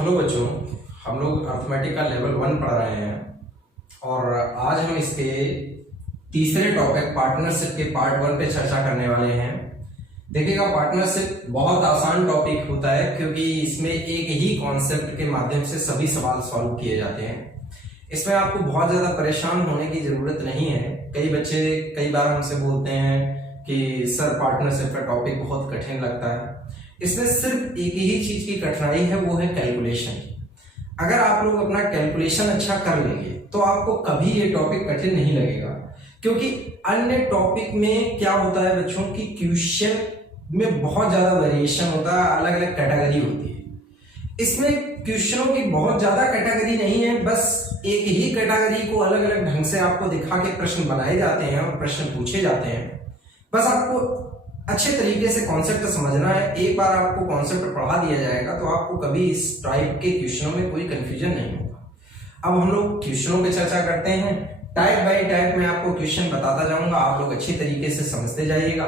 Hello बच्चों, हम लोग अर्थमेटिक का लेवल 1 पढ़ रहे हैं और आज हम इसके तीसरे टॉपिक पार्टनरशिप के पार्ट 1 पे चर्चा करने वाले हैं। देखिएगा, पार्टनरशिप बहुत आसान टॉपिक होता है क्योंकि इसमें एक ही कॉन्सेप्ट के माध्यम से सभी सवाल सॉल्व किए जाते हैं। इसमें आपको बहुत ज्यादा परेशान होने की जरूरत नहीं है। कई बच्चे कई बार हमसे बोलते हैं कि सर पार्टनरशिप का टॉपिक बहुत कठिन लगता है। इसमें सिर्फ एक ही चीज की कठिनाई है, वो है कैलकुलेशन। अगर आप लोग अपना कैलकुलेशन अच्छा कर लेंगे तो आपको कभी ये टॉपिक कठिन नहीं लगेगा, क्योंकि अन्य टॉपिक में क्या होता है बच्चों की क्वेश्चन में बहुत ज्यादा वेरिएशन होता है, अलग अलग कैटेगरी होती है। इसमें क्वेश्चनों की बहुत ज्यादा कैटेगरी नहीं है, बस एक ही कैटेगरी को अलग अलग ढंग से आपको दिखा के प्रश्न बनाए जाते हैं और प्रश्न पूछे जाते हैं। बस आपको अच्छे तरीके से कॉन्सेप्ट समझना है। एक बार आपको कॉन्सेप्ट पढ़ा दिया जाएगा तो आपको कभी इस टाइप के क्वेश्चनों में कोई कंफ्यूजन नहीं होगा। अब हम लोग क्वेश्चनों पे चर्चा करते हैं। टाइप बाय टाइप में आपको क्वेश्चन बताता जाऊंगा, आप लोग अच्छी तरीके से समझते जाइएगा।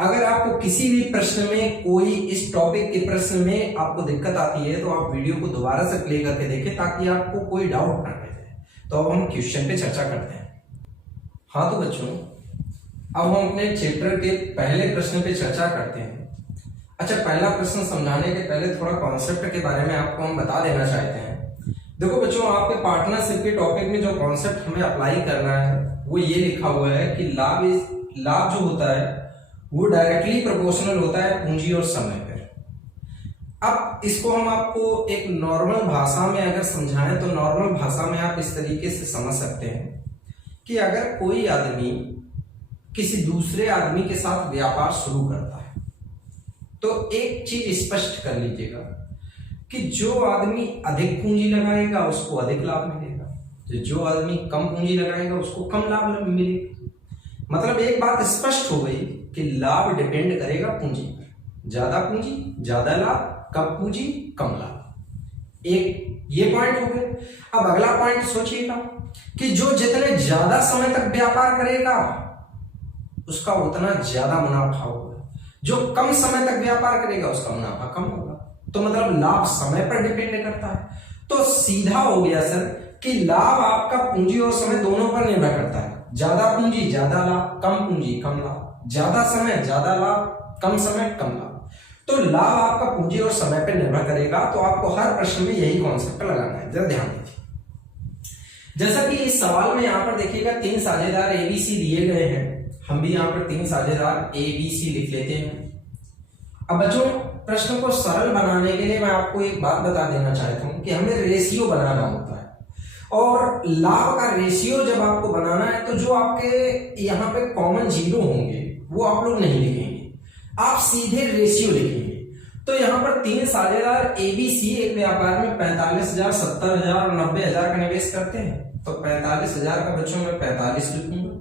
अगर आपको किसी भी प्रश्न में कोई इस टॉपिक के प्रश्न में आपको दिक्कत आती है तो आप वीडियो को दोबारा से प्ले करके देखें ताकि आपको कोई डाउट ना रह जाए। तो अब हम क्वेश्चन पे चर्चा करते हैं। हाँ तो बच्चों, अब हम अपने चैप्टर के पहले प्रश्न पे चर्चा करते हैं। अच्छा, पहला प्रश्न समझाने के पहले थोड़ा कॉन्सेप्ट के बारे में आपको हम बता देना चाहते हैं। देखो बच्चों, आपके पार्टनरशिप के टॉपिक में जो कॉन्सेप्ट हमें अप्लाई करना है वो ये लिखा हुआ है कि लाभ जो होता है वो डायरेक्टली प्रोपोर्शनल होता है पूंजी और समय पर। अब इसको हम आपको एक नॉर्मल भाषा में अगर समझाएं तो नॉर्मल भाषा में आप इस तरीके से समझ सकते हैं कि अगर कोई आदमी किसी दूसरे आदमी के साथ व्यापार शुरू करता है तो एक चीज स्पष्ट कर लीजिएगा कि जो आदमी अधिक पूंजी लगाएगा उसको अधिक लाभ मिलेगा, तो जो आदमी कम पूंजी लगाएगा उसको कम लाभ मिलेगा। मतलब एक बात स्पष्ट हो गई कि लाभ डिपेंड करेगा पूंजी पर। ज्यादा पूंजी ज्यादा लाभ, कम पूंजी कम लाभ। एक ये पॉइंट हो गए। अब अगला पॉइंट सोचिएगा कि जो जितने ज्यादा समय तक व्यापार करेगा उसका उतना ज्यादा मुनाफा होगा, जो कम समय तक व्यापार करेगा उसका मुनाफा कम होगा। तो मतलब लाभ समय पर डिपेंड करता है। तो सीधा हो गया सर कि लाभ आपका पूंजी और समय दोनों पर निर्भर करता है। ज्यादा पूंजी ज्यादा लाभ, कम पूंजी कम लाभ, ज्यादा समय ज्यादा लाभ, कम समय कम लाभ। तो लाभ आपका पूंजी और समय पर निर्भर करेगा। तो आपको हर प्रश्न में यही कॉन्सेप्ट लगाना है, जरा ध्यान दीजिए। जैसा कि इस सवाल में यहां पर देखिएगा 3 साझेदार एबीसी दिए गए हैं। हम भी यहाँ पर 3 साझेदार ए बी सी लिख लेते हैं। अब बच्चों, प्रश्न को सरल बनाने के लिए मैं आपको एक बात बता देना चाहता हूं कि हमें रेशियो बनाना होता है और लाभ का रेशियो जब आपको बनाना है तो जो आपके यहाँ पे कॉमन जीरो होंगे वो आप लोग नहीं लिखेंगे, आप सीधे रेशियो लिखेंगे। तो यहाँ पर 3 साझेदार ए बी सी एक व्यापार में 45,000, 70,000 और 90,000 का निवेश करते हैं। तो 45,000 का बच्चों में 45 लिखूंगा,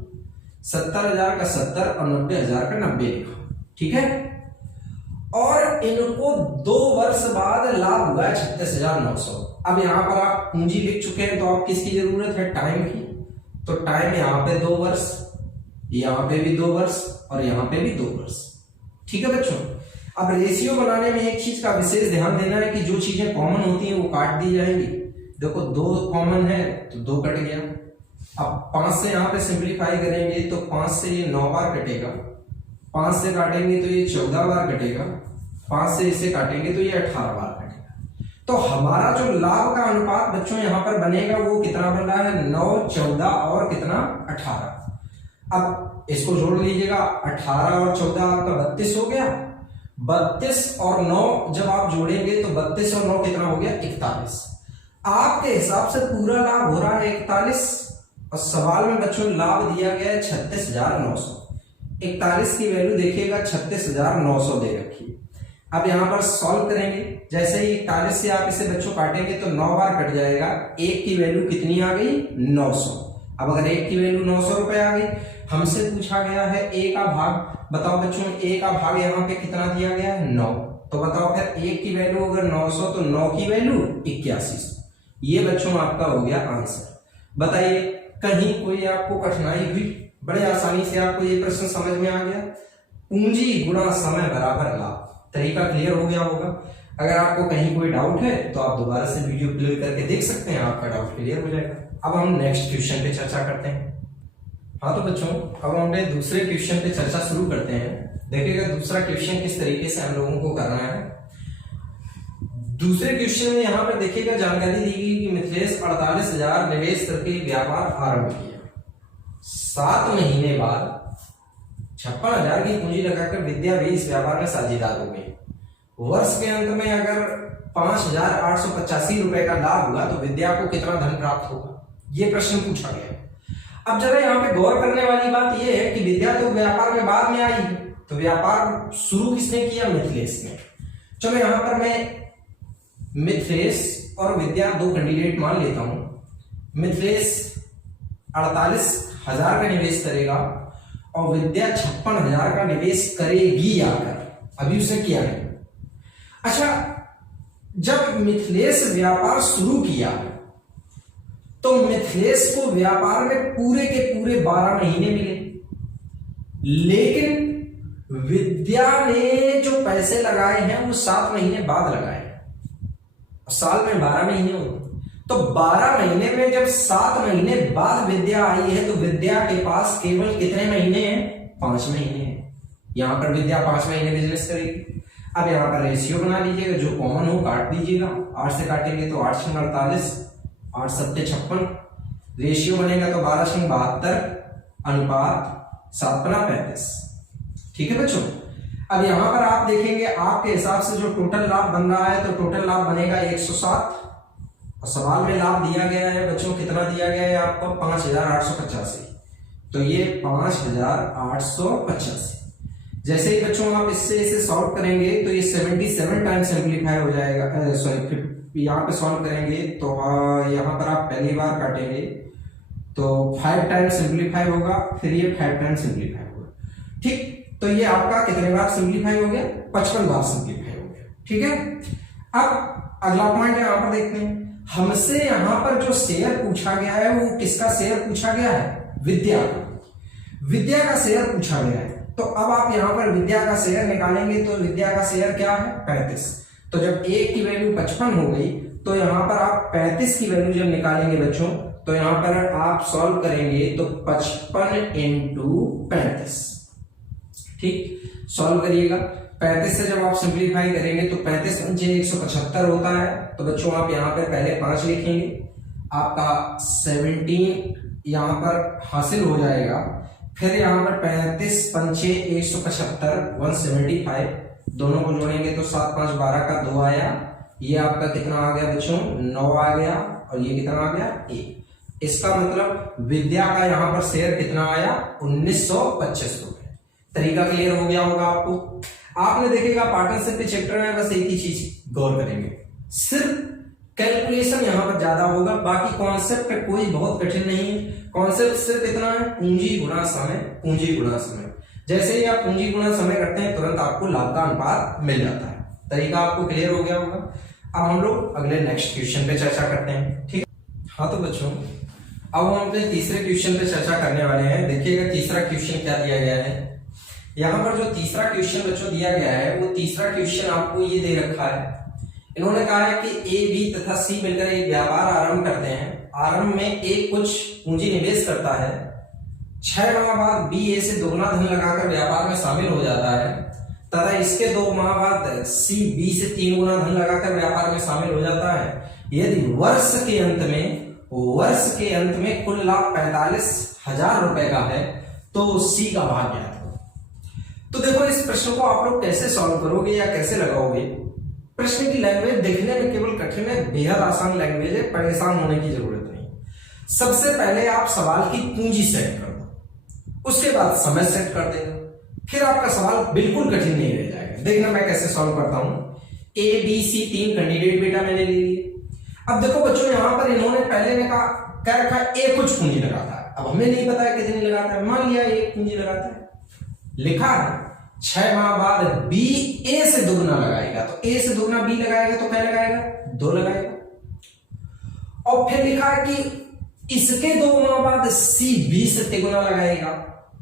70,000 का 70 और 90,000 का 90 लिखा, ठीक है। और इनको 2 वर्ष बाद लाभ हुआ है 36,900। अब यहां पर आप पूंजी लिख चुके हैं तो आप किसकी जरूरत है? टाइम की। तो टाइम यहां पे 2 वर्ष, यहां पे भी 2 वर्ष और यहां पे भी 2 वर्ष, ठीक है बच्चों। अब रेशियो बनाने में एक चीज का विशेष ध्यान देना है कि जो चीजें कॉमन होती हैं वो काट दी जाएंगी। देखो 2 कॉमन है तो 2 कट गया। अब 5 से यहां पे सिंप्लीफाई करेंगे तो 5 से ये 9 बार कटेगा, 5 से काटेंगे तो ये 14 बार कटेगा, 5 से इसे काटेंगे तो ये 18 बार कटेगा। तो हमारा जो लाभ का अनुपात बच्चों यहां पर बनेगा वो कितना बन रहा है? 9, 14 और कितना? 18। अब इसको जोड़ लीजिएगा, 18 और 14 आपका 32 हो गया। 32 और 9 जब आप जोड़ेंगे तो 32 और 9 कितना हो गया? 41। आपके हिसाब से पूरा लाभ हो रहा है 41 और सवाल में बच्चों लाभ दिया गया है 36,900। 41 की वैल्यू देखिएगा 36,900 दे रखी है। अब यहां पर सॉल्व करेंगे, जैसे ही 41 से आप इसे बच्चों काटेंगे तो 9 बार कट जाएगा। 1 की वैल्यू कितनी आ गई? 900। अब अगर 1 की वैल्यू 900 रुपए आ गई, हमसे पूछा गया है a का भाग। बताओ बच्चों, a का भाग यहाँ पे कितना दिया गया है? 9। तो बताओ फिर 1 की वैल्यू अगर 900 तो 9 की वैल्यू 8100। ये बच्चों आपका हो गया आंसर। बताइए कहीं कोई आपको कठिनाई हुई? बड़े आसानी से आपको ये प्रश्न समझ में आ गया। पूंजी गुणा समय बराबर लाभ, तरीका क्लियर हो गया होगा। अगर आपको कहीं कोई डाउट है तो आप दोबारा से वीडियो प्ले करके देख सकते हैं, आपका डाउट क्लियर हो जाएगा। अब हम नेक्स्ट क्वेश्चन पे चर्चा करते हैं। हाँ तो बच्चों, अब हम अपने दूसरे क्वेश्चन पे चर्चा शुरू करते हैं। देखिएगा दूसरा क्वेश्चन किस तरीके से हम लोगों को करना है। दूसरे क्वेश्चन में यहाँ पर देखिएगा जानकारी दी गई कि मिथिलेश 48,000 निवेश करके व्यापार आरंभ किया। 7 महीने बाद 56,000 की पूंजी लगाकर विद्या भी इस व्यापार में साझेदार हो गई। वर्ष के अंत में अगर 5,885 रुपए का लाभ हुआ तो विद्या को कितना धन प्राप्त होगा, ये प्रश्न पूछा गया। अब जरा यहाँ पे गौर करने वाली बात यह है कि विद्या तो व्यापार में बाद में आई, तो व्यापार शुरू किसने किया? मिथिलेश ने। चलो यहाँ पर मैं मिथिलेश और विद्या 2 कैंडिडेट मान लेता हूं। मिथिलेश 48,000 का निवेश करेगा और विद्या 56,000 का निवेश करेगी आकर, अभी उसे किया नहीं। अच्छा, जब मिथिलेश व्यापार शुरू किया तो मिथिलेश को व्यापार में पूरे के पूरे 12 महीने मिले, लेकिन विद्या ने जो पैसे लगाए हैं वो 7 महीने बाद लगाए। साल में 12 महीने होते, तो 12 महीने में जब 7 महीने बाद विद्या आई है तो विद्या के पास केवल कितने महीने हैं? 5 महीने हैं। यहां पर विद्या 5 महीने बिजनेस करेगी। अब यहाँ पर रेशियो बना लीजिएगा, जो कॉमन हो काट दीजिएगा। 8 से काटेंगे तो 8 × 48, 8 × 7 = 56। रेशियो बनेगा तो 12 × 72 अनुपात 7 × 35। ठीक है बच्चों। अब यहां पर आप देखेंगे आपके हिसाब से जो टोटल लाभ बन रहा है तो टोटल लाभ बनेगा 107, और सवाल में लाभ दिया गया है बच्चों, कितना दिया गया है आपको? 5,885। तो ये 5,885। जैसे ही बच्चों आप इससे इसे सॉल्व करेंगे तो ये 77 टाइम सिंप्लीफाई हो जाएगा। सॉरी, यहाँ पे सॉल्व करेंगे तो यहाँ पर आप पहली बार काटेंगे तो 5 टाइम सिंप्लीफाई होगा, फिर ये 5 टाइम सिंप्लीफाई होगा। ठीक, तो ये आपका कितने बार सिंप्लीफाई हो गया? 55 बार सिंप्लीफाई हो गया। ठीक है। अब अगला पॉइंट यहाँ पर देखते हैं। हमसे यहाँ पर जो शेयर पूछा गया है वो किसका शेयर पूछा गया है? विद्या का। विद्या का शेयर पूछा गया है, तो अब आप यहाँ पर विद्या का शेयर निकालेंगे तो विद्या का शेयर क्या है? 35। तो जब एक की वैल्यू 55 हो गई तो यहाँ पर आप 35 की वैल्यू जब निकालेंगे बच्चों तो यहाँ पर आप सॉल्व करेंगे तो 55 × 35। ठीक, सॉल्व करिएगा। 35 से जब आप सिंप्लीफाई करेंगे तो 35 × 175 होता है। तो बच्चों आप यहाँ पर पहले 5 लिखेंगे, आपका 17 यहाँ पर हासिल हो जाएगा। फिर यहाँ पर 35 × 5 = 175, 175, दोनों को जोड़ेंगे तो 7 × 5 = 12 का 2 आया। ये आपका कितना आ गया बच्चों? 9 आ गया। और ये कितना आ गया? 1। इसका मतलब विद्या का यहाँ पर शेयर कितना आया? 1925 रुपए। तरीका क्लियर हो गया होगा आपको। आपने देखेगा पार्टनरशिप के चैप्टर में बस एक ही चीज गौर करेंगे, सिर्फ कैलकुलेशन यहाँ पर ज्यादा होगा, बाकी कॉन्सेप्ट कोई बहुत कठिन नहीं है। कॉन्सेप्ट सिर्फ इतना है, पूंजी गुणा समय, पूंजी गुणा समय। जैसे ही आप पूंजी गुणा समय करते हैं तुरंत आपको लाभ का अनुपात मिल जाता है। तरीका आपको क्लियर हो गया होगा। अब हम लोग अगले नेक्स्ट क्वेश्चन पे चर्चा करते हैं। ठीक, हाँ तो बच्चों अब हम अपने तीसरे क्वेश्चन पे चर्चा करने वाले हैं। देखिएगा तीसरा क्वेश्चन क्या दिया गया है। यहाँ पर जो तीसरा क्वेश्चन बच्चों दिया गया है वो तीसरा क्वेश्चन आपको ये दे रखा है। इन्होंने कहा है कि ए, बी तथा सी मिलकर एक व्यापार आरंभ करते हैं। आरंभ में ए कुछ पूंजी निवेश करता है। 6 माह बाद बी ए से दोगुना धन लगाकर व्यापार में शामिल हो जाता है तथा इसके 2 माह बाद सी बी से 3 गुना धन लगाकर व्यापार में शामिल हो जाता है। यदि वर्ष के अंत में कुल लाभ 45,000 रुपए का है तो सी का भाग ज्ञात करो। तो देखो इस प्रश्न को आप लोग कैसे सॉल्व करोगे या कैसे लगाओगे। प्रश्न की लैंग्वेज देखने में केवल कठिन है, बेहद आसान लैंग्वेज है, परेशान होने की जरूरत नहीं। सबसे पहले आप सवाल की पूंजी सेट कर दो, उसके बाद समय सेट कर देना, फिर आपका सवाल बिल्कुल कठिन नहीं रह जाएगा। देखना मैं कैसे सॉल्व करता हूं। ए बी सी 3 कैंडिडेट बेटा मैंने ले लिए। अब देखो बच्चों यहां पर इन्होंने पहले ने कहा क्या रखा, ए कुछ पूंजी लगाता है। अब हमें नहीं पता है कितनी लगाता है, मान लिया एक पूंजी लगाता है, लिखा है 6 माह बाद बी ए से दोगुना लगाएगा, तो ए से दोगुना बी लगाएगा तो क्या लगाएगा, 2 लगाएगा। और फिर लिखा है कि इसके 2 माह बाद सी बी से तिगुना लगाएगा,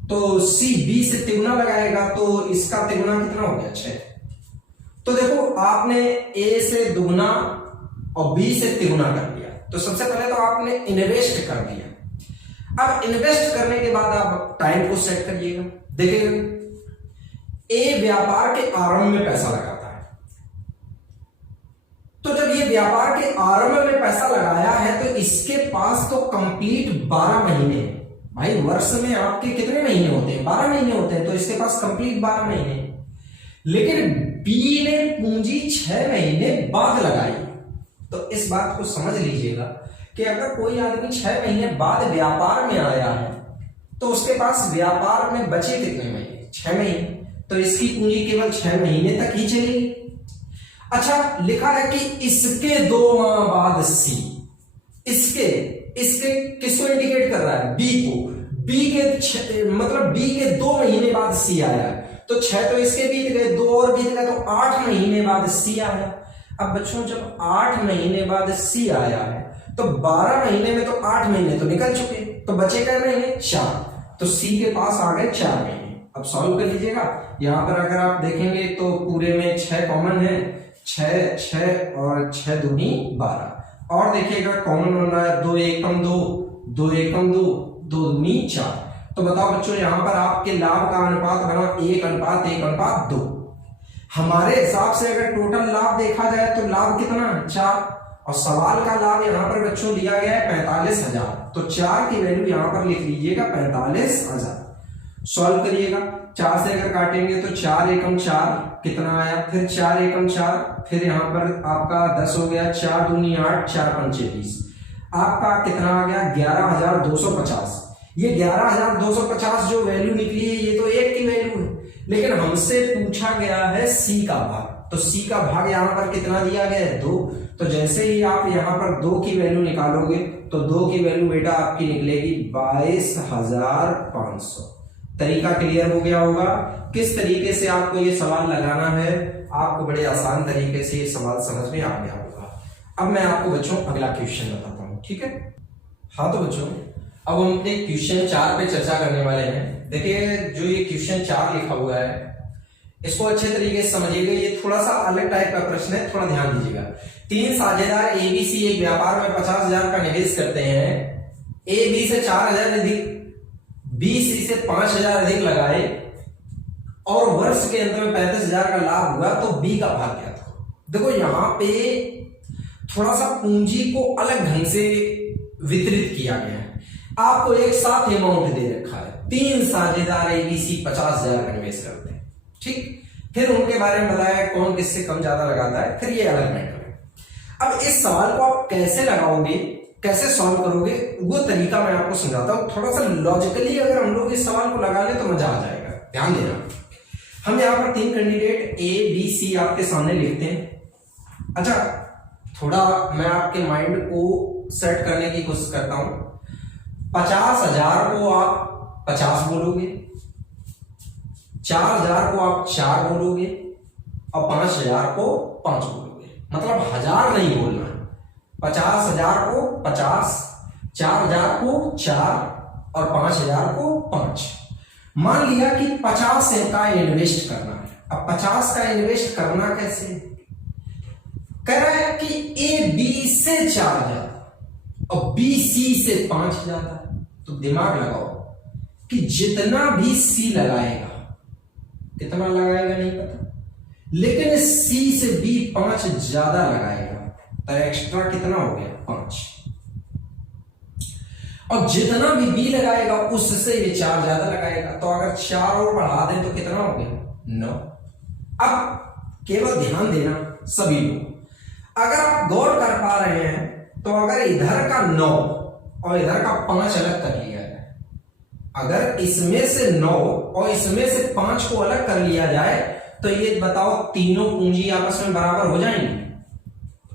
तो सी बी से तिगुना लगाएगा तो इसका तिगुना कितना हो गया 6। तो देखो आपने ए से दुगना और बी से तिगुना कर दिया, तो सबसे पहले तो आपने इन्वेस्ट कर दिया। अब इन्वेस्ट करने के बाद आप टाइम को सेट करिएगा। देखिएगा ए व्यापार के आरंभ में पैसा लगाता है, तो जब ये व्यापार के आरंभ में पैसा लगाया है तो इसके पास तो कंप्लीट 12 महीने। भाई वर्ष में आपके कितने महीने होते हैं? 12 महीने होते हैं, तो इसके पास कंप्लीट 12 महीने। लेकिन बी ने पूंजी 6 महीने बाद लगाई। तो इस बात को समझ लीजिएगा कि अगर कोई आदमी 6 महीने बाद व्यापार में आया है तो उसके पास व्यापार में बचे कितने महीने? 6 महीने। तो इसकी पूंजी केवल 6 महीने तक ही चलेगी। अच्छा, लिखा है कि इसके 2 माह बाद सी, इसके किसको इंडिकेट कर रहा है? बी को। बी के मतलब बी के 2 महीने बाद सी आया है, तो 6 तो इसके बीत गए, 2 और बीत गए, तो 8 महीने बाद सी आया। अब बच्चों जब 8 महीने बाद सी आया है तो 12 महीने में तो 8 महीने तो निकल चुके, तो बचे क्या महीने? 4। तो सी के पास आ गए 4 महीने। अब सॉल्व कर लीजिएगा। यहां पर अगर आप देखेंगे तो पूरे में 6 कॉमन है, 6 और 6 दूनी 12। और देखिएगा कॉमन बन रहा है 2 एकम 2, 2 एकम 2, 2 दूनी 4। तो बताओ बच्चों यहां पर आपके लाभ का अनुपात बना 1:1:2। हमारे हिसाब से अगर टोटल लाभ देखा जाए तो लाभ कितना? 4। और सवाल का लाभ यहां पर बच्चों दिया गया है 45,000, तो 4 की वैल्यू यहां पर लिख लीजिएगा 45,000। सॉल्व करिएगा। 4 से अगर काटेंगे तो 4 एकम 4 कितना आया? फिर 4 एकम 4, फिर यहां पर आपका 10 हो गया, 4 दूनी 8, 4 पंचे 20। आपका कितना आ गया? 11,250। ये 11,250 जो वैल्यू निकली है ये तो 1 की वैल्यू है, लेकिन हमसे पूछा गया है सी का भाग। तो सी का भाग यहां पर कितना दिया गया है? 2। तो जैसे ही आप यहां पर 2 की वैल्यू निकालोगे तो 2 की वैल्यू बेटा आपकी निकलेगी 22,500। तरीका क्लियर हो गया होगा किस तरीके से आपको ये सवाल लगाना है। आपको बड़े आसान तरीके से ये सवाल समझ में आ गया होगा। अब मैं आपको बच्चों अगला क्वेश्चन बताता हूं, ठीक है? हाँ तो बच्चों अब हम अपने क्वेश्चन 4 पे चर्चा करने वाले हैं। देखिए जो ये क्वेश्चन 4 लिखा हुआ है इसको अच्छे तरीके से समझिएगा। ये थोड़ा सा अलग टाइप का प्रश्न है, थोड़ा ध्यान दीजिएगा। 3 साझेदार एबीसी एक व्यापार में 50,000 का निवेश करते हैं। ए बी से 4,000 अधिक, बी सी से 5,000 अधिक लगाए और वर्ष के अंत में 35,000 का लाभ हुआ, तो बी का भाग क्या था? देखो यहां पे थोड़ा सा पूंजी को अलग ढंग से वितरित किया गया है। आपको एक साथ अमाउंट दे रखा है। 3 साझेदार एबीसी 50,000 का निवेश करते हैं, ठीक। फिर उनके बारे में बताया कौन किससे कम ज्यादा लगाता है, फिर ये अलग मैटर है। अब इस सवाल को आप कैसे लगाओगे, कैसे सॉल्व करोगे, वो तरीका मैं आपको समझाता हूं। थोड़ा सा लॉजिकली अगर हम लोग इस सवाल को लगा ले तो मजा आ जाएगा। ध्यान देना, हम यहाँ पर 3 कैंडिडेट ए बी सी आपके सामने लिखते हैं। अच्छा थोड़ा मैं आपके माइंड को सेट करने की कोशिश करता हूं। 50,000 को आप 50 बोलोगे, 4,000 को आप 4 बोलोगे और 5,000 को 5 बोलोगे। मतलब 1000 नहीं बोलना है। 50,000 को 50, 4,000 को 4 और 5,000 को 5। मान लिया कि 50 का इन्वेस्ट करना है। अब 50 का इन्वेस्ट करना कैसे? कह रहा है कि ए बी से 4 जाता और बी सी से 5 जाता है। तो दिमाग लगाओ कि जितना भी सी लगाएगा, कितना लगाएगा नहीं पता, लेकिन सी से बी 5 ज्यादा लगाएगा, तो एक्स्ट्रा कितना हो गया? 5। और जितना भी बी लगाएगा उससे ये 4 ज्यादा लगाएगा, तो अगर 4 और बढ़ा दें तो कितना हो गया? 9। अब केवल ध्यान देना सभी लोग, अगर आप गौर कर पा रहे हैं तो अगर इधर का 9 और इधर का 5 अलग कर लिया जाए, अगर इसमें से 9 और इसमें से 5 को अलग कर लिया जाए तो ये बताओ तीनों पूंजी आपस में बराबर हो जाएंगी?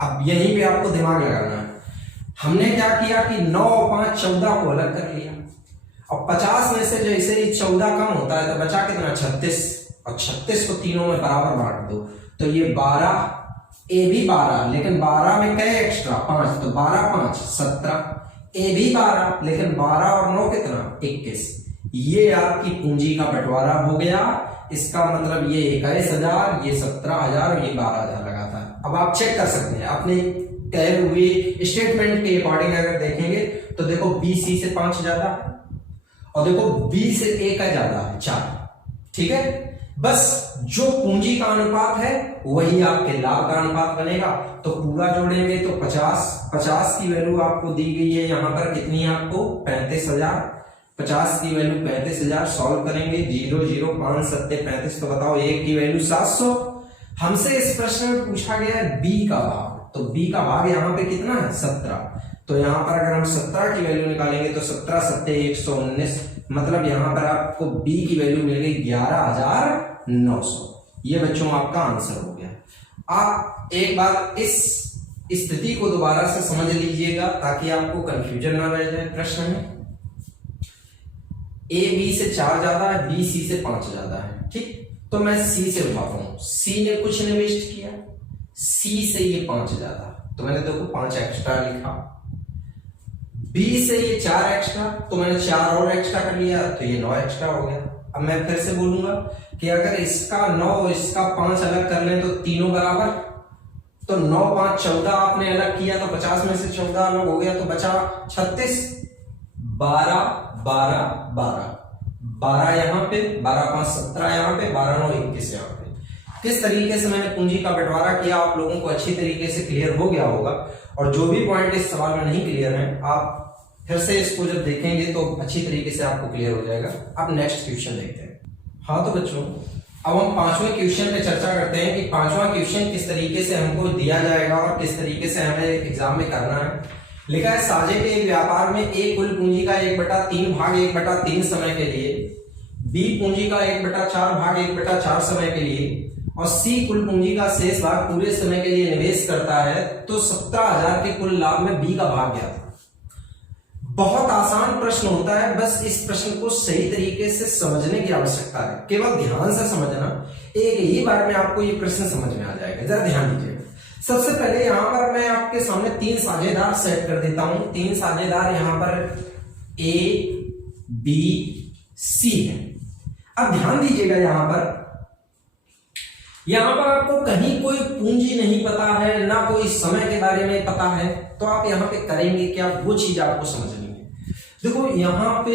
अब यहीं पे आपको दिमाग लगाना है। हमने क्या किया कि 9 और 5 14 को अलग कर लिया और 50 में से जैसे ही 14 कम होता है तो बचा कितना? 36, और 36 को तीनों में बराबर बांट दो तो ये 12, ए भी 12, लेकिन 12 में क्या एक्स्ट्रा? 5, तो 12 5 17, ए भी 12, लेकिन 12 और 9 कितना? 21। ये आपकी पूंजी का बंटवारा हो गया। इसका मतलब ये 21,000, ये 17,000, ये 12,000 लगाता है। अब आप चेक कर सकते हैं अपने कहे हुए स्टेटमेंट के अकॉर्डिंग अगर देखेंगे तो देखो बी सी से 5 ज्यादा है और देखो बी से ए का ज्यादा है 4। ठीक है, बस जो पूंजी का अनुपात है वही आपके लाभ का अनुपात बनेगा। तो पूरा जोड़ेंगे तो 50 की वैल्यू आपको दी गई है यहां पर, कितनी है आपको 35,000। 50 की वैल्यू 35,000, सॉल्व करेंगे 0 0 5 7 35, तो बताओ एक की वैल्यू 700। हमसे इस प्रश्न में पूछा गया है बी का भाग, तो बी का भाग यहाँ पे कितना है 17। तो यहाँ पर अगर हम 17 की वैल्यू निकालेंगे तो 17 7 119, मतलब यहाँ पर आपको बी की वैल्यू मिल गई 11,900। ये बच्चों आपका आंसर हो गया। आप एक बार इस स्थिति को दोबारा से समझ लीजिएगा ताकि आपको कंफ्यूजन ना रह जाए प्रश्न में। ए बी से 4 ज्यादा है, बी सी से 5 ज्यादा है। ठीक, तो मैं सी से उठाता हूं। सी ने कुछ इन्वेस्ट किया, सी से ये 5 ज्यादा, तो मैंने देखो 5 एक्स्ट्रा लिखा। बी से ये 4 एक्स्ट्रा, तो मैंने 4 और एक्स्ट्रा कर लिया, तो ये 9 एक्स्ट्रा हो गया। अब मैं फिर से बोलूंगा कि अगर इसका 9 और इसका 5 अलग कर लें तो तीनों बराबर, तो 9 5 14 आपने अलग किया तो 50 में से 14 अलग हो गया, तो बचा 36। 12 12 12 12 यहां पे, 12 5 17 यहां पे, 12 9 21 यहां पे। किस तरीके से मैंने पूंजी का बंटवारा किया आप लोगों को अच्छी तरीके से क्लियर हो गया होगा। और जो भी पॉइंट इस सवाल में नहीं क्लियर है, आप फिर से इसको जब देखेंगे तो अच्छी तरीके से आपको क्लियर हो जाएगा। अब नेक्स्ट क्वेश्चन देखते हैं। हाँ तो बच्चों, अब हम 5वें क्वेश्चन पे चर्चा करते हैं कि 5वां क्वेश्चन किस तरीके से हमको दिया जाएगा और किस तरीके से हमें एग्जाम में करना है। लिखा है साझे के एक व्यापार में ए कुल पूंजी का 1/3 भाग 1/3 समय के लिए, बी पूंजी का 1/4 भाग 1/4 समय के लिए और सी कुल पूंजी का शेष भाग पूरे समय के लिए निवेश करता है, तो 17,000 के कुल लाभ में बी का भाग क्या था। बहुत आसान प्रश्न होता है, बस इस प्रश्न को सही तरीके से समझने की आवश्यकता है। केवल ध्यान से समझना, एक ही बार में आपको ये प्रश्न समझ में आ जाएगा। जरा ध्यान दीजिए। सबसे पहले यहां पर मैं आपके सामने 3 साझेदार सेट कर देता हूं। 3 साझेदार यहां पर ए बी सी है। अब ध्यान दीजिएगा, यहां पर आपको कहीं कोई पूंजी नहीं पता है, ना कोई समय के बारे में पता है, तो आप यहां पे करेंगे क्या, वो चीज आपको समझनी है। देखो यहां पे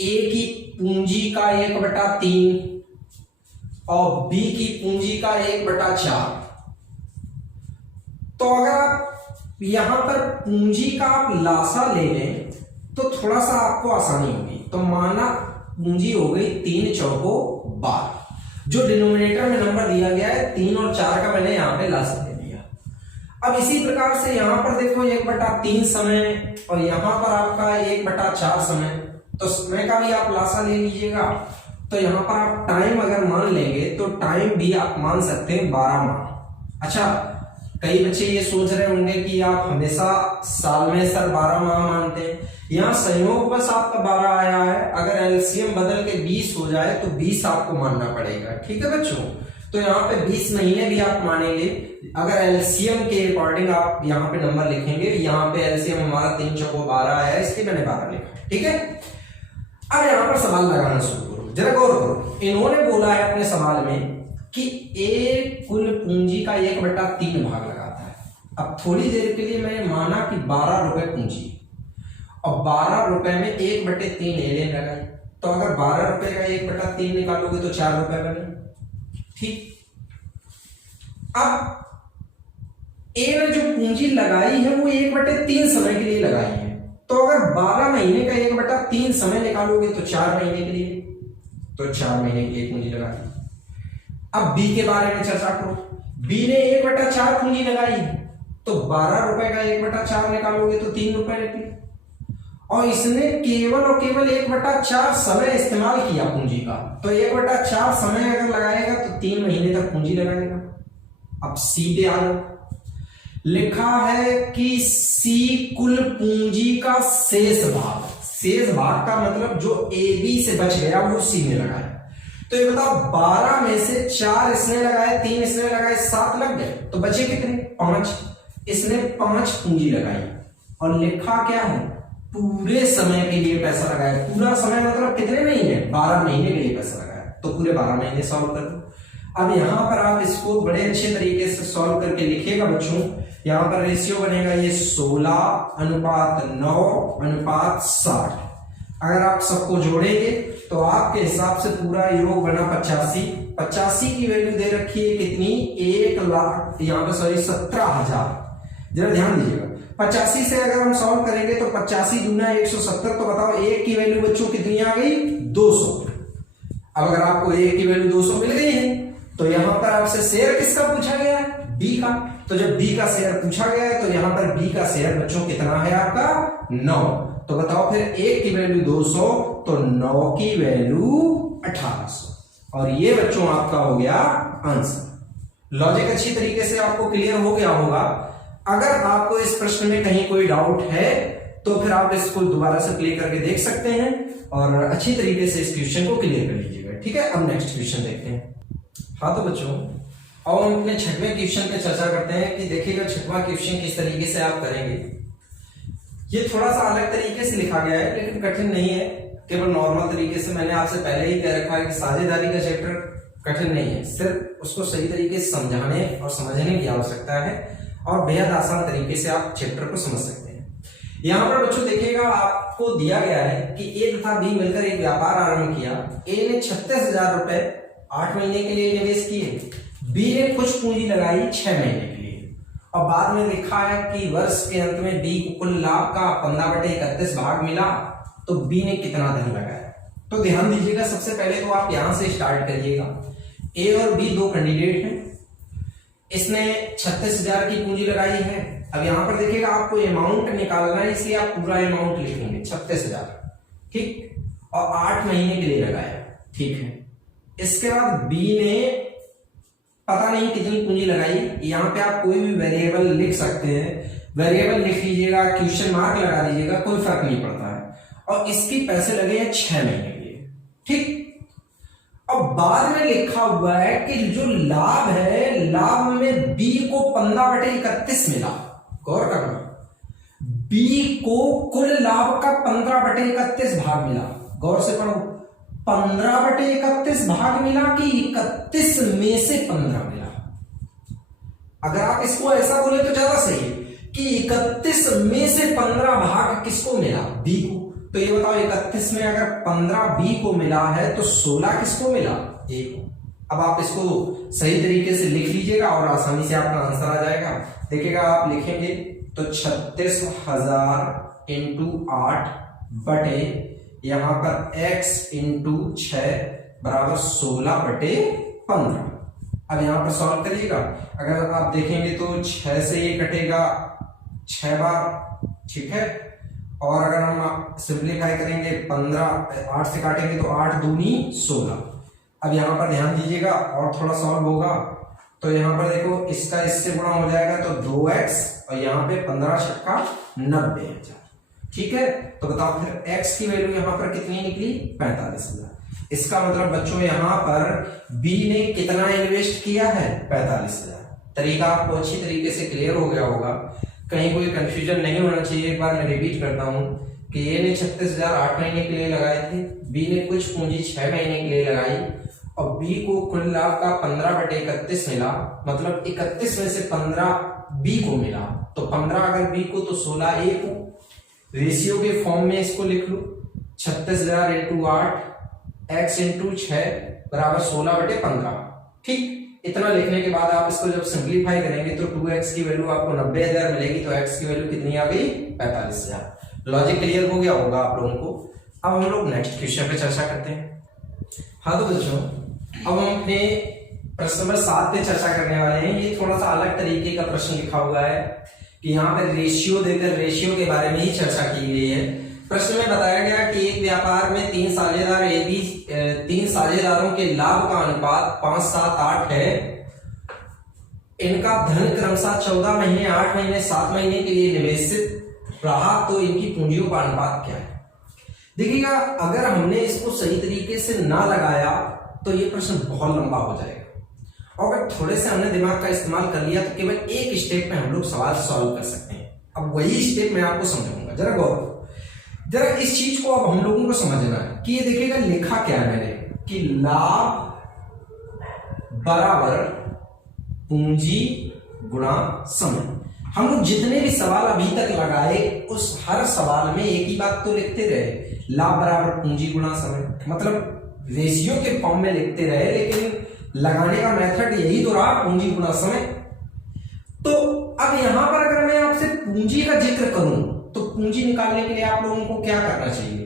ए की पूंजी का 1/3 और बी की पूंजी का 1/4, तो अगर आप यहां पर पूंजी का आप लासा ले लें तो थोड़ा सा आपको आसानी होगी। तो माना पूंजी हो गई 3 चौको 12, जो डिनोमिनेटर में नंबर दिया गया है 3 और 4 का मैंने यहां पे लासा ले लिया। अब इसी प्रकार से यहां पर देखो 1/3 समय और यहां पर आपका 1/4 समय, तो समय का भी आप लासा ले लीजिएगा। तो यहां पर आप टाइम अगर मान लेंगे तो टाइम भी आप मान सकते हैं 12 माह। अच्छा, कई बच्चे ये सोच रहे होंगे कि आप हमेशा साल में सर 12 माह मानते हैं। यहाँ संयोग बस आपका 12 आया है, अगर एलसीएम बदल के 20 हो जाए तो 20 आपको मानना पड़ेगा। ठीक है बच्चों, तो यहाँ पे 20 महीने भी आप मानेंगे। अगर एलसीएम के अकॉर्डिंग आप यहाँ पे नंबर लिखेंगे, यहाँ पे एलसीएम हमारा 3 चौको 12 आया, इसलिए मैंने 12 लिखा। ठीक है, अब यहाँ पर सवाल लगाना शुरू करो, जरा गौर करो। इन्होंने बोला है अपने सवाल में कि ए कुल पूंजी का 1/3 भाग लगाता है। अब थोड़ी देर के लिए मैंने माना कि 12 रुपए पूंजी और 12 रुपए में 1/3 ए लगाई, तो अगर 12 रुपए का 1/3 निकालोगे तो 4 रुपए बने। ठीक, अब ए ने जो पूंजी लगाई है वो 1/3 समय के लिए लगाई है, तो अगर 12 महीने का 1/3 समय निकालोगे तो 4 महीने के लिए, तो 4 महीने के लिए पूंजी लगाई। अब बी के बारे में चर्चा करो। बी ने 1/4 पूंजी लगाई, तो 12 रुपए का 1/4 निकालोगे तो 3 रुपए निकले, और इसने केवल और केवल 1/4 समय इस्तेमाल किया पूंजी का, तो 1/4 समय अगर लगाएगा तो 3 महीने तक पूंजी लगाएगा। अब सी पे आ जाओ, लिखा है कि सी कुल पूंजी का शेष भाग का मतलब जो ए बी से बच गया वो सी ने लगाया। तो ये बताओ 12 में से 4 इसने लगाए, 3 इसने लगाए, 7 लग गए, तो बचे कितने 5। इसने 5 पूंजी लगाई और लिखा क्या है, पूरे समय के लिए पैसा लगाया। पूरा समय मतलब कितने महीने, 12 महीने के लिए पैसा लगाया। तो पूरे 12 महीने सॉल्व कर दो। अब यहाँ पर आप इसको बड़े अच्छे तरीके से सॉल्व करके लिखिएगा बच्चों। यहाँ पर रेशियो बनेगा ये 16:9:60। अगर आप सबको जोड़ेंगे तो आपके हिसाब से पूरा योग बना 85। 85 की वैल्यू दे रखी है कितनी, 1 लाख, यहाँ पे सॉरी 17,000। जरा ध्यान दीजिएगा, 85 से अगर हम सॉल्व करेंगे तो 85 दूना 170, तो बताओ एक की वैल्यू बच्चों कितनी आ गई, 200। अब अगर आपको एक की वैल्यू 200 मिल गई है तो यहां पर आपसे शेयर किसका पूछा गया है, बी का। तो जब बी का शेयर पूछा गया है तो यहां पर बी का शेयर बच्चों कितना है आपका, 9। तो बताओ फिर एक की वैल्यू 200 तो 9 की वैल्यू 1800, और ये बच्चों आपका हो गया आंसर। लॉजिक अच्छी तरीके से आपको क्लियर हो गया होगा। अगर आपको इस प्रश्न में कहीं कोई डाउट है तो फिर आप इसको दोबारा से प्ले करके देख सकते हैं और अच्छी तरीके से इस क्वेश्चन को क्लियर कर लीजिएगा। ठीक है, अब नेक्स्ट क्वेश्चन देखते हैं। हाँ तो बच्चों, अब हम अपने छठवें क्वेश्चन पे चर्चा करते हैं कि देखिएगा छठवां क्वेश्चन किस तरीके से आप करेंगे। ये थोड़ा सा अलग तरीके से लिखा गया है लेकिन कठिन नहीं है, केवल नॉर्मल तरीके से। मैंने आपसे पहले ही कह रखा है कि साझेदारी का चैप्टर कठिन नहीं है, सिर्फ उसको सही तरीके से समझाने और समझने की आवश्यकता है और बेहद आसान तरीके से आप चैप्टर को समझ सकते हैं। यहाँ पर बच्चों देखिएगा आपको दिया गया है कि ए तथा बी मिलकर एक व्यापार आरंभ किया। ए ने 36,000 रुपए 8 महीने के लिए निवेश किए, बी ने कुछ पूंजी लगाई 6 महीने के लिए, और बाद में लिखा है कि वर्ष के अंत में बी को कुल लाभ का 15/31 भाग मिला, तो बी ने कितना धन लगाया। तो ध्यान दीजिएगा, सबसे पहले तो आप यहां से स्टार्ट करिएगा। ए और बी दो कैंडिडेट हैं, इसने 36,000 की पूंजी लगाई है। अब यहां पर देखिएगा आपको अमाउंट निकालना है, इसलिए आप पूरा अमाउंट लिखेंगे 36,000, ठीक, और 8 महीने के लिए लगाया, ठीक है। इसके बाद बी ने पता नहीं कितनी पूंजी लगाई, यहां पे आप कोई भी वेरिएबल लिख सकते हैं, वेरिएबल लिख लीजिएगा, क्वेश्चन मार्क लगा दीजिएगा, कोई फर्क नहीं पड़ता है। और इसकी पैसे लगे हैं 6 महीने के लिए, ठीक। अब बाद में लिखा हुआ है कि जो लाभ है, लाभ में बी को 15/31 मिला। गौर करना, बी को कुल लाभ का 15/31 भाग मिला। गौर से पढ़ो, 15/31 भाग मिला कि 31 में से 15 मिला। अगर आप इसको ऐसा बोले तो ज्यादा सही है कि 31 में से 15 भाग किसको मिला, बी को। तो ये बताओ 31 में अगर 15 बी को मिला है तो 16 किसको मिला, ए को। अब आप इसको सही तरीके से लिख लीजिएगा और आसानी से आपका आंसर आ जाएगा। देखिएगा आप लिखेंगे तो 36,000 इंटू 8 बटे यहां पर x इंटू 6 बराबर 16/15। अब यहां पर सॉल्व करिएगा, अगर आप देखेंगे तो 6 से ये कटेगा 6 बार, ठीक है। और अगर हम सिंप्लीफाई करेंगे 15 8 से काटेंगे तो 8 दूनी 16। अब यहां पर ध्यान दीजिएगा और थोड़ा सॉल्व होगा तो यहां पर देखो इसका इससे गुणा हो जाएगा तो 2x, और यहां पे 15 छक्का 90,000, ठीक है। तो बताओ फिर x की वैल्यू यहां पर कितनी निकली, 45,000। इसका मतलब बच्चों यहां पर b ने कितना इन्वेस्ट किया है, 45,000। तरीका आपको अच्छी तरीके से क्लियर हो गया होगा, कहीं कोई कंफ्यूजन नहीं होना चाहिए। एक बार मैं रिपीट करता हूं कि ए ने 36,000 8 महीने के लिए लगाए थे, बी ने कुछ पूंजी 6 महीने के लिए लगाई, और बी को कुल लाभ का 15/31 मिला, मतलब 31 में से 15 बी को मिला, तो 15 अगर बी को तो 16 ए को। रेशियो के फॉर्म में इसको लिख लो, 36,000 इंटू 8 x इंटू 6 बराबर 16/15, ठीक। इतना लिखने के बाद आप इसको जब सिंप्लीफाई करेंगे तो 2x की वैल्यू आपको 90,000 मिलेगी, तो x की वैल्यू कितनी आ गई, 45,000। लॉजिक क्लियर हो गया होगा आप लोगों को। अब हम लोग नेक्स्ट क्वेश्चन पे चर्चा करते हैं। हाँ तो बच्चों, अब हम अपने प्रश्न नंबर 7 पे चर्चा करने वाले हैं। ये थोड़ा सा अलग तरीके का प्रश्न लिखा हुआ है कि यहाँ पे रेशियो देकर रेशियो के बारे में ही चर्चा की गई है। प्रश्न में बताया गया कि एक व्यापार में 3 साझेदार ए 3 साझेदारों के लाभ का अनुपात 5, 7, 8 है। इनका धन क्रमशः 14 महीने, 8 महीने, 7 महीने के लिए निवेशित रहा, तो इनकी पूंजियों का अनुपात क्या है। देखिएगा, अगर हमने इसको सही तरीके से ना लगाया तो ये प्रश्न बहुत लंबा हो जाएगा, और अगर थोड़े से हमने दिमाग का इस्तेमाल कर लिया तो केवल एक स्टेप में हम लोग सवाल सॉल्व कर सकते हैं। अब वही स्टेप मैं आपको समझाऊंगा, जरा गौर, जरा इस चीज को अब हम लोगों को समझना है कि ये देखिएगा लिखा क्या है मैंने, कि लाभ बराबर पूंजी गुणा समय। हम लोग जितने भी सवाल अभी तक लगाए उस हर सवाल में एक ही बात तो लिखते रहे, लाभ बराबर पूंजी गुणा समय, मतलब रेशियो के फॉर्म में लिखते रहे, लेकिन लगाने का मेथड यही तो रहा, पूंजी गुणा समय। तो अब यहां पर अगर मैं आपसे पूंजी का जिक्र करूं तो पूंजी निकालने के लिए आप लोगों को क्या करना चाहिए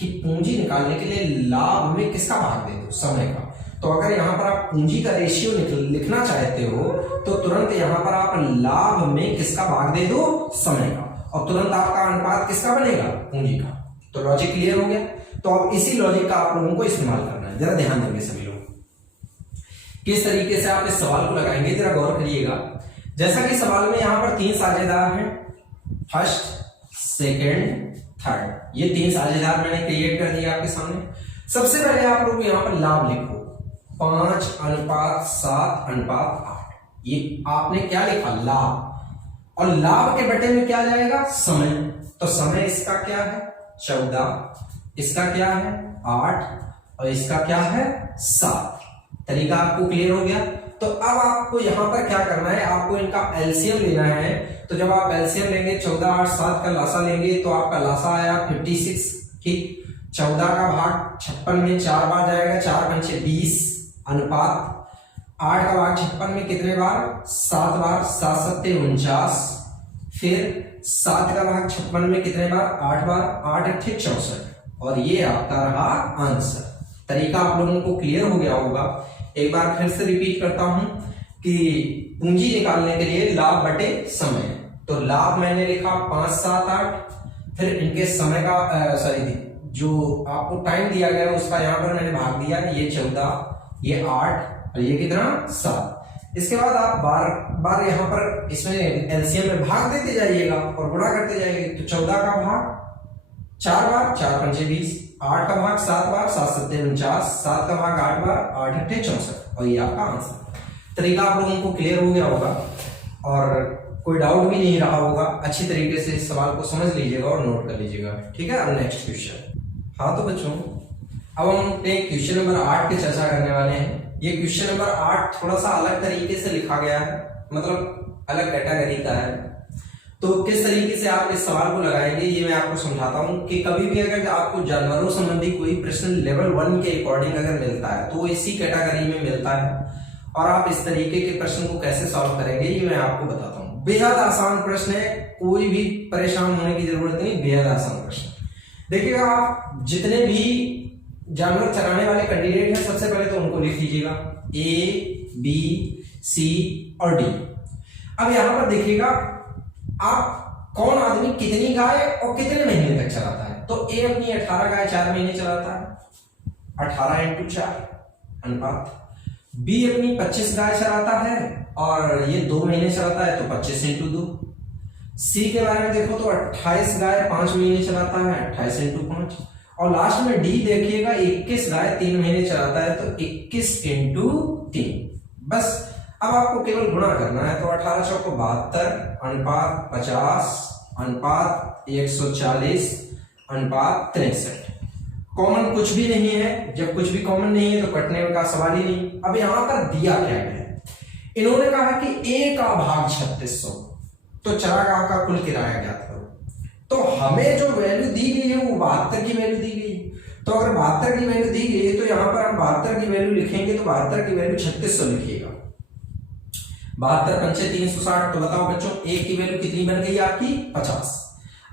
कि पूंजी निकालने के लिए लाभ में किसका भाग दे दो, समय का। तो अगर यहां पर आप पूंजी का रेशियो लिखना चाहते हो तो तुरंत यहां पर आप लाभ में किसका भाग दे दो, समय का, और तुरंत आपका अनुपात किसका बनेगा, पूंजी का। तो लॉजिक क्लियर हो गया। तो अब इसी लॉजिक का आप लोगों को इस्तेमाल करना है। जरा ध्यान देंगे सभी लोग किस तरीके से आप इस सवाल को लगाएंगे, जरा गौर करिएगा। जैसा कि सवाल में यहां पर 3 साझेदार हैं, फर्स्ट, सेकेंड, थर्ड, ये 3 साझेदार मैंने क्रिएट कर दिया आपके सामने। सबसे पहले आप लोग यहां पर लाभ लिखो, 5:7:8। ये आपने क्या लिखा, लाभ, और लाभ के बटे में क्या जाएगा, समय। तो समय इसका क्या है, 14, इसका क्या है, 8, और इसका क्या है, 7। तरीका आपको क्लियर हो गया। तो अब आपको यहां पर क्या करना है, आपको इनका एलसीएम लेना है। तो जब आप एलसीएम लेंगे, 14, 8, 7 का लासा लेंगे तो आपका लासा आया 56। ठीक, 14 का भाग 56 में 4 बार जाएगा, 4 पंचे 20, अनुपात 8 का भाग 56 में कितने बार, 7 बार, 7 सत्ते 49, फिर 7 का भाग 56 में कितने बार, 8 बार, 8 अट्ठे 64, और ये आपका रहा आंसर। तरीका आप लोगों को क्लियर हो गया होगा। एक बार फिर से रिपीट करता हूं कि पूंजी निकालने के लिए लाभ बटे समय। तो लाभ मैंने लिखा 5, 7, 8, फिर इनके समय का जो आपको टाइम दिया गया उसका यहां पर मैंने भाग दिया, ये 14, ये 8, और ये कितना, 7। इसके बाद आप बार बार यहां पर इसमें एलसीएम में भाग देते जाइएगा और गुणा करते जाइए। तो 14 का भाग 4 बार, 4 पंचे 20, 8 का भाग 7 बार, 7 सत्ते 49, 7 का भाग 8 बार, 8 अट्ठे 64, और ये आपका आंसर। तरीका आप लोगों को क्लियर हो गया होगा और कोई डाउट भी नहीं रहा होगा। अच्छी तरीके से इस सवाल को समझ लीजिएगा और नोट कर लीजिएगा। ठीक है, अब नेक्स्ट क्वेश्चन। हाँ तो बच्चों, अब हम क्वेश्चन नंबर 8 की चर्चा करने वाले हैं। ये क्वेश्चन नंबर 8 थोड़ा सा अलग तरीके से लिखा गया है, मतलब अलग कैटेगरी का है। तो किस तरीके से आप इस सवाल को लगाएंगे ये मैं आपको समझाता हूं कि कभी भी अगर आपको जानवरों संबंधी कोई प्रश्न लेवल 1 के अकॉर्डिंग अगर मिलता है तो इसी कैटेगरी में मिलता है, और आप इस तरीके के प्रश्न को कैसे सॉल्व करेंगे ये मैं आपको बताता हूं। बेहद आसान प्रश्न है, कोई भी परेशान होने की जरूरत नहीं, बेहद आसान प्रश्न। देखिएगा, आप जितने भी जानवर चराने वाले कैंडिडेट हैं सबसे पहले तो उनको लिख लीजिएगा, A, B, C और D। अब यहां पर देखिएगा आप कौन आदमी कितनी गाय और कितने महीने तक चलाता है। तो A अपनी 18 गाय 4 महीने चलाता है, 18 × 4 अनुपात। B अपनी 25 गाय चलाता है और ये 2 महीने चलाता है, तो 25 × 2। C के बारे में देखो तो 28 गाय 5 महीने चलाता है, 28 × 5। और लास्ट में D देखिएगा 21 गाय 3 महीने चलाता है, तो 21 × 3। बस अब आपको केवल गुणा करना है। तो 18 × 72 अनुपात 50 अनुपात 140 अनुपात 63। कॉमन कुछ भी नहीं है, जब कुछ भी कॉमन नहीं है तो कटने का सवाल ही नहीं। अब यहां पर दिया क्या है, इन्होंने कहा कि A का भाग 3600, तो चरागाह का कुल किराया ज्ञात करो। तो हमें जो वैल्यू दी गई है वो 72 की वैल्यू दी गई है। तो अगर 72 की वैल्यू दी गई है तो यहां पर हम 72 की वैल्यू लिखेंगे, तो 72 की वैल्यू 3600 लिखिएगा। 72 पंचे 360। तो बताओ बच्चों, A की वैल्यू कितनी बन गई आपकी, 50।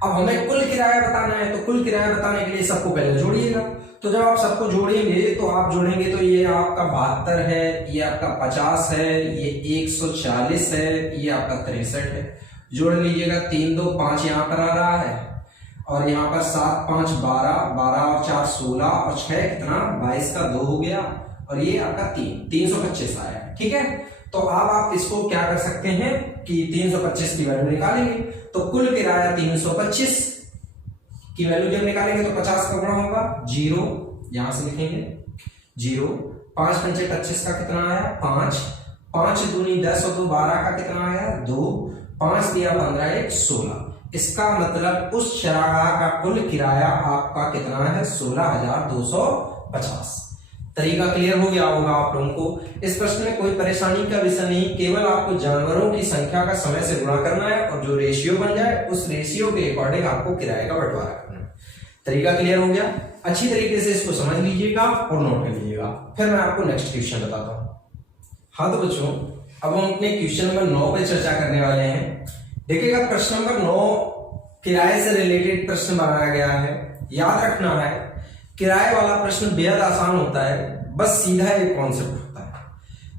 अब हमें कुल किराया बताना है, तो कुल किराया बताने के लिए सबको पहले जोड़िएगा। तो जब आप सबको जोड़ेंगे तो आप जोड़ेंगे तो ये आपका 72 है, ये आपका 50 है, ये 140 है, ये आपका 63 है। जोड़ लीजिएगा, 3 2 5 यहाँ पर आ रहा है, और यहाँ पर 7 5 12, 12 और 4 16, और 6 कितना, 22 का 2 हो गया, और ये आपका 325 आया। ठीक है, तो अब आप इसको क्या कर सकते हैं कि 325 की वैल्यू निकालेंगे। तो कुल किराया 325 की वैल्यू जब निकालेंगे तो 50 का गुणा होगा 0, यहां से लिखेंगे 0। 5 पंचे 25 का कितना आया, 5। 5 दूनी 10 और 2 12 का कितना आया, 2। 5 दिया 15 1 16। इसका मतलब उस चरागाह का कुल किराया आपका कितना है, 16,250। तरीका क्लियर हो गया होगा आप लोगों को। इस प्रश्न में कोई परेशानी का विषय नहीं, केवल आपको जानवरों की संख्या का समय से गुणा करना है और जो रेशियो बन जाए उस रेशियो के अकॉर्डिंग आपको किराए का बंटवारा करना है। तरीका क्लियर हो गया। अच्छी तरीके से इसको समझ लीजिएगा और नोट कर लीजिएगा, फिर मैं आपको नेक्स्ट क्वेश्चन बताता हूँ। हाँ तो बच्चों, अब हम अपने क्वेश्चन नंबर 9 पे चर्चा करने वाले हैं। देखिएगा प्रश्न नंबर 9 किराए से रिलेटेड प्रश्न बनाया गया है। याद रखना है किराए वाला प्रश्न बेहद आसान होता है, बस सीधा एक कॉन्सेप्ट होता है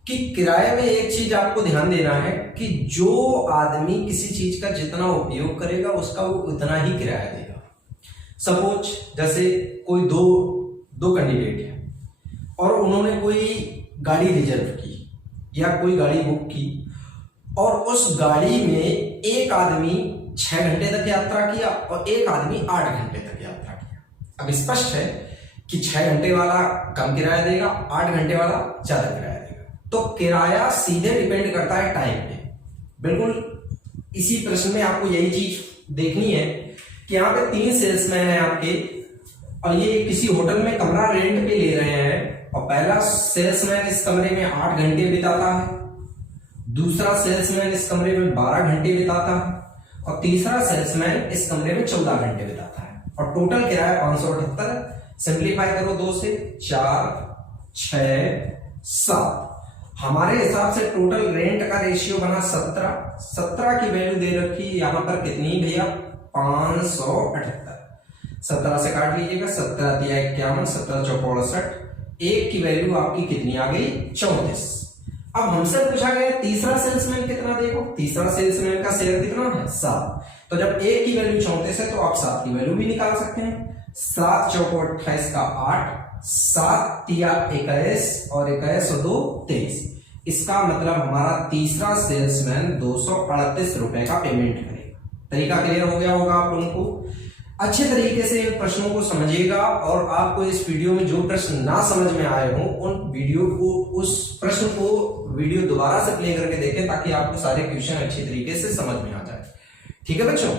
कि किराए में एक चीज आपको ध्यान देना है कि जो आदमी किसी चीज का जितना उपयोग करेगा उसका वो उतना ही किराया देगा। सपोज जैसे कोई दो कैंडिडेट है और उन्होंने कोई गाड़ी रिजर्व की या कोई गाड़ी बुक की और उस गाड़ी में एक आदमी 6 घंटे तक यात्रा किया और एक आदमी 8 घंटे तक यात्रा किया। अब स्पष्ट है कि 6 घंटे वाला कम किराया देगा, 8 घंटे वाला ज्यादा किराया देगा। तो किराया सीधे डिपेंड करता है टाइम पे। बिल्कुल इसी प्रश्न में आपको यही चीज देखनी है कि यहाँ पे 3 सेल्समैन है आपके और ये किसी होटल में कमरा रेंट पे ले रहे हैं और पहला सेल्समैन इस कमरे में 8 घंटे बिताता है, दूसरा सेल्समैन इस कमरे में 12 घंटे बिताता है और तीसरा सेल्समैन इस कमरे में 14 घंटे बिताता है और टोटल किराया 578। सिंप्लीफाई करो 2 से 4 6 7। हमारे हिसाब से टोटल रेंट का रेशियो बना 17 की वैल्यू दे रखी यहां पर कितनी भैया 578। 17 से काट लीजिएगा, 17 तिया 51, 17 चौको 68। एक की वैल्यू आपकी कितनी आ गई 34। अब हमसे पूछा गया तीसरा सेल्समैन कितना देखो, तीसरा सेल्समैन का शेयर कितना है 7। तो जब एक की वैल्यू 34 है तो आप 7 की वैल्यू भी निकाल सकते हैं। 7 चौको 28 का 8, 7 तिया 21 और 21 और 2 23। इसका मतलब हमारा तीसरा सेल्समैन 238 रुपए का पेमेंट करेगा। तरीका क्लियर हो गया होगा आप लोगों को। अच्छे तरीके से प्रश्नों को समझिएगा और आपको इस वीडियो में जो प्रश्न ना समझ में आए हो उस प्रश्न को वीडियो दोबारा से प्ले करके देखें ताकि आपको सारे क्वेश्चन अच्छी तरीके से समझ में आ जाए। ठीक है बच्चों।